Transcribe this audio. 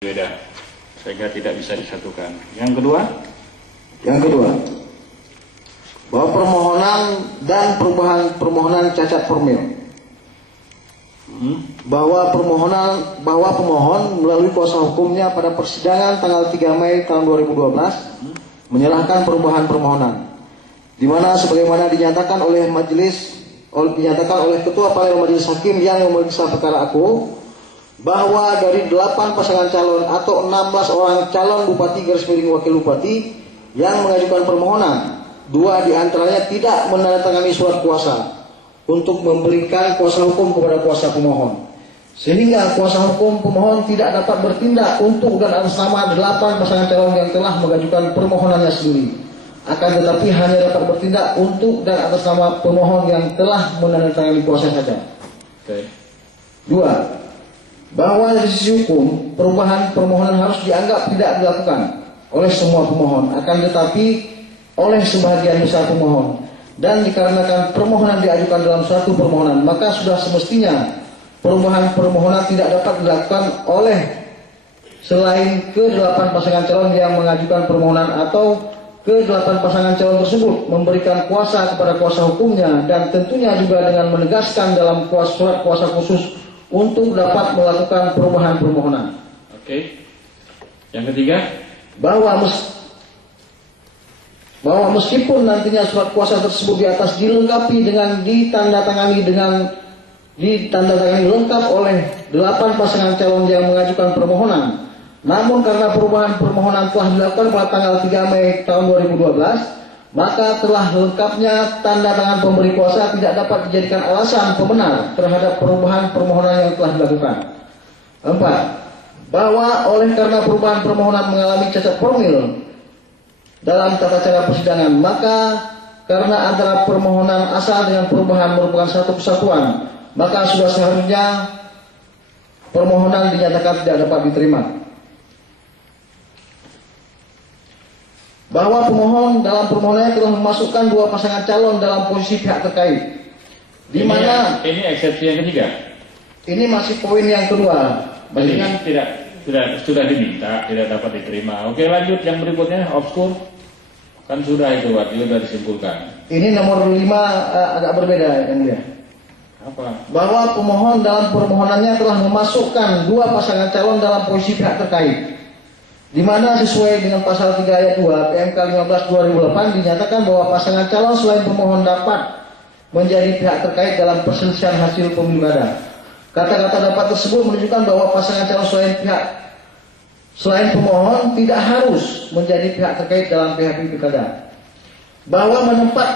Beda, sehingga tidak bisa disatukan. Yang kedua, bahwa permohonan dan perubahan permohonan cacat formil, bahwa pemohon melalui kuasa hukumnya pada persidangan tanggal 3 Mei tahun 2012 menyerahkan perubahan permohonan, di mana sebagaimana dinyatakan oleh Ketua Panel Majelis Hakim yang memeriksa perkara aku, bahwa dari 8 pasangan calon atau 16 orang calon bupati / wakil bupati yang mengajukan permohonan, 2 diantaranya tidak menandatangani surat kuasa untuk memberikan kuasa hukum kepada kuasa pemohon, sehingga kuasa hukum pemohon tidak dapat bertindak untuk dan atas nama 8 pasangan calon yang telah mengajukan permohonannya sendiri, akan tetapi hanya dapat bertindak untuk dan atas nama pemohon yang telah menandatangani kuasa saja. 2. Bahwa dari sisi hukum, perubahan permohonan harus dianggap tidak dilakukan oleh semua pemohon, akan tetapi oleh sebagian besar pemohon. Dan dikarenakan permohonan diajukan dalam suatu permohonan, maka sudah semestinya perubahan permohonan tidak dapat dilakukan oleh selain ke-8 pasangan calon yang mengajukan permohonan, atau ke-8 pasangan calon tersebut memberikan kuasa kepada kuasa hukumnya, dan tentunya juga dengan menegaskan dalam surat kuasa khusus untuk dapat melakukan perubahan permohonan. Oke. Yang ketiga, bahwa meskipun nantinya surat kuasa tersebut di atas dilengkapi dengan ditandatangani lengkap oleh 8 pasangan calon yang mengajukan permohonan, namun karena perubahan permohonan telah dilakukan pada tanggal 3 Mei tahun 2012, maka telah lengkapnya tanda tangan pemberi kuasa tidak dapat dijadikan alasan pembenar terhadap perubahan permohonan yang telah dilakukan. 4. Bahwa oleh karena perubahan permohonan mengalami cacat formil dalam tata cara persidangan, maka karena antara permohonan asal dengan perubahan merupakan satu kesatuan, maka sudah seharusnya permohonan dinyatakan tidak dapat diterima. Bahwa pemohon dalam permohonannya telah memasukkan 2 pasangan calon dalam posisi pihak terkait, di mana ini eksepsi yang ketiga. Ini masih poin yang kedua. Balikan sudah diminta, tidak dapat diterima. Oke, lanjut yang berikutnya, obskur. Kan sudah itu, sudah disimpulkan. Ini nomor 5 agak berbeda, yang mulia. Apa? Bahwa pemohon dalam permohonannya telah memasukkan 2 pasangan calon dalam posisi pihak terkait, di mana sesuai dengan pasal 3 ayat 2 PMK 15/2008 dinyatakan bahwa pasangan calon selain pemohon dapat menjadi pihak terkait dalam perselisihan hasil pemilu kada. Kata-kata dapat tersebut menunjukkan bahwa pasangan calon selain pemohon tidak harus menjadi pihak terkait dalam PHP pilkada. Bahwa